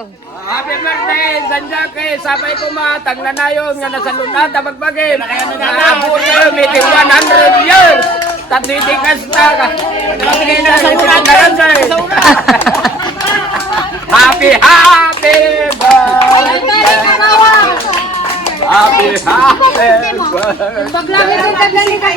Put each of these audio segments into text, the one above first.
Happy birthday, Sanjake. Sabay ko matang na nayon nga nasa lunata magbagay. Abot kayo, meeting 100 years. Tatitikas na ka. Happy, happy birthday. Happy, happy birthday. Paglami ko kagani ka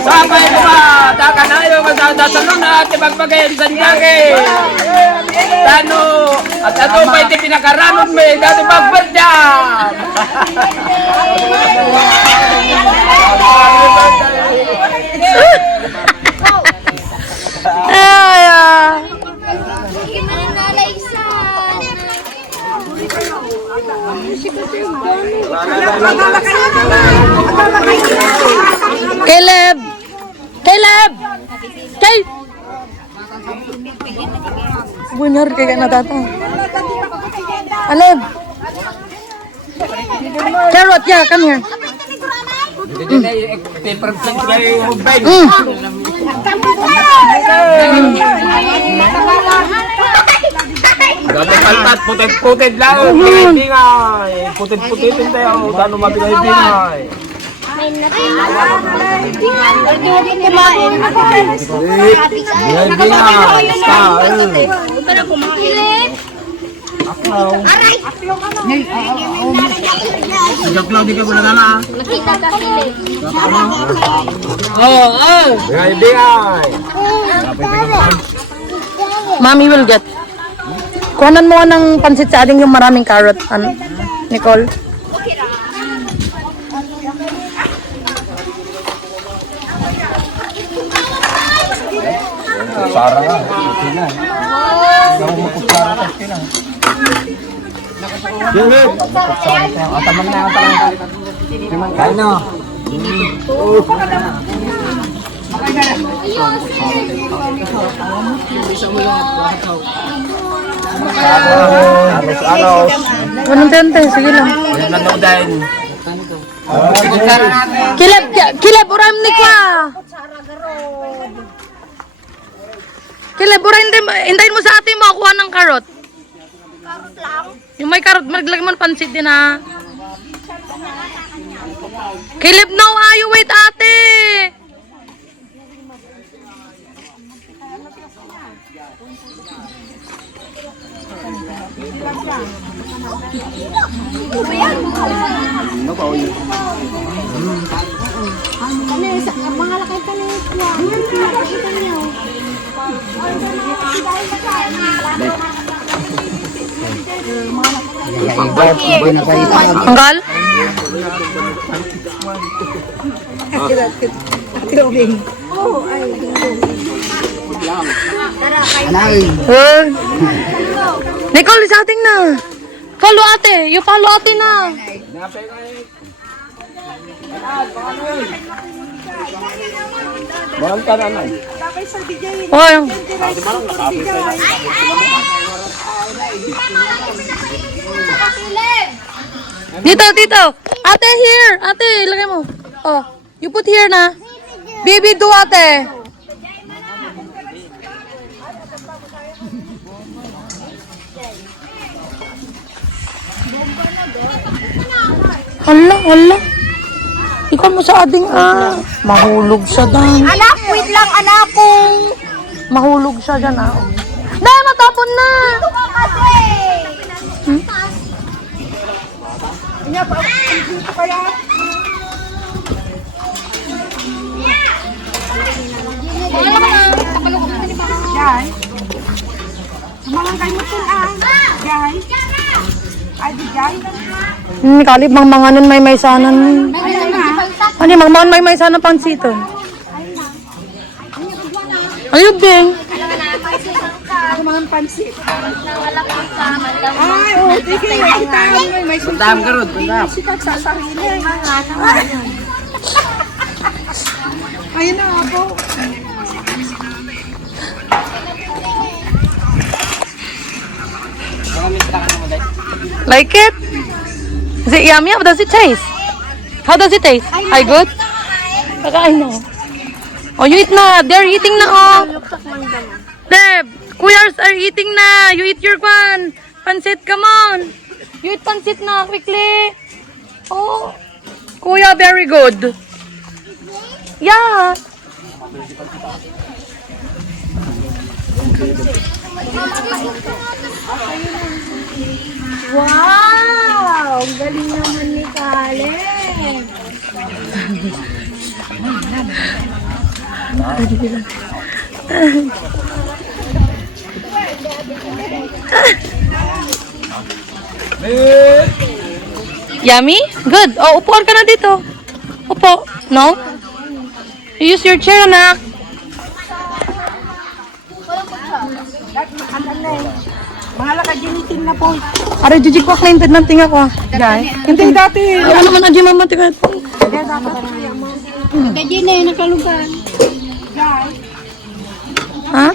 Sabay ko ba? Taka na yung masasalun at ipagbagayin sa Sanjake. Tano, at ato pa iti pinakaranon mo, dati magberdyan. Caleb! Caleb! Kay! Benar kayak natata. Caleb! Carrot, yeah, come here. Dati kaltat, putit-putit lang. Putit-putit tayo. Gano'n mabigay-bingay. Di ka pula na. Bingay-bingay. Mommy will get. Kuhanan mo ng pansit sa ating yung maraming carrot, Nicole. Sarang nga. Okay na. Ikaw makutsara ka. Okay na. Yun. Atamang na. Kain na. Aros. Anong tente? Sige lang. Kileb, uram ni kwa. Kileb, uram hintayin mo sa ate mo kuha ng carrot. Carrot lang? Yung may carrot, maglagay mo ng pansit din ha. Kileb, no, you wait ate. Anggal? Nicole, sa ating na. Follow ate. You follow ate na. Mahal ka na lang. Oh. Dito. Ate, here. Ate, ilagay mo. Oh, you put here na. Baby, do ate. Hala. Ikaw mo sa ading mahulog siya dan. Anak, wait lang, anak ko. Mahulog siya dyan Dahil matapon na. Ito ka kasi. Jai. Sumalangkay mo ito Jai. Ay, di Jai. Kalib, manganon may sanan. Ano, manganon may sanan pansiton. Ayun, Bing. Mga pansit. Ay, oh, sige. May Puntahan ka ron, puntahan. sikat sa sarili. Ayun na, abo. Like it? Is it yummy? How does it taste? How does it taste? Ay, good? Kakain na. Oh, you eat na. They're eating na, oh. Deb, kuyas are eating na. You eat your one. Pansit, come on. You eat pansit na, quickly. Oh, kuya, very good. Yeah. Wow! Ang galing naman ni Kalen. Yummy? Good. Oh, upuan ka na dito. Upo. No? Use your chair, anak. Mahala ka, ginitin na po. Are, jijik ko kain ng tinga ko. Dai. Hindi dati. Ano naman aji mama tikat. Kaya na yung nakalugan. Ha?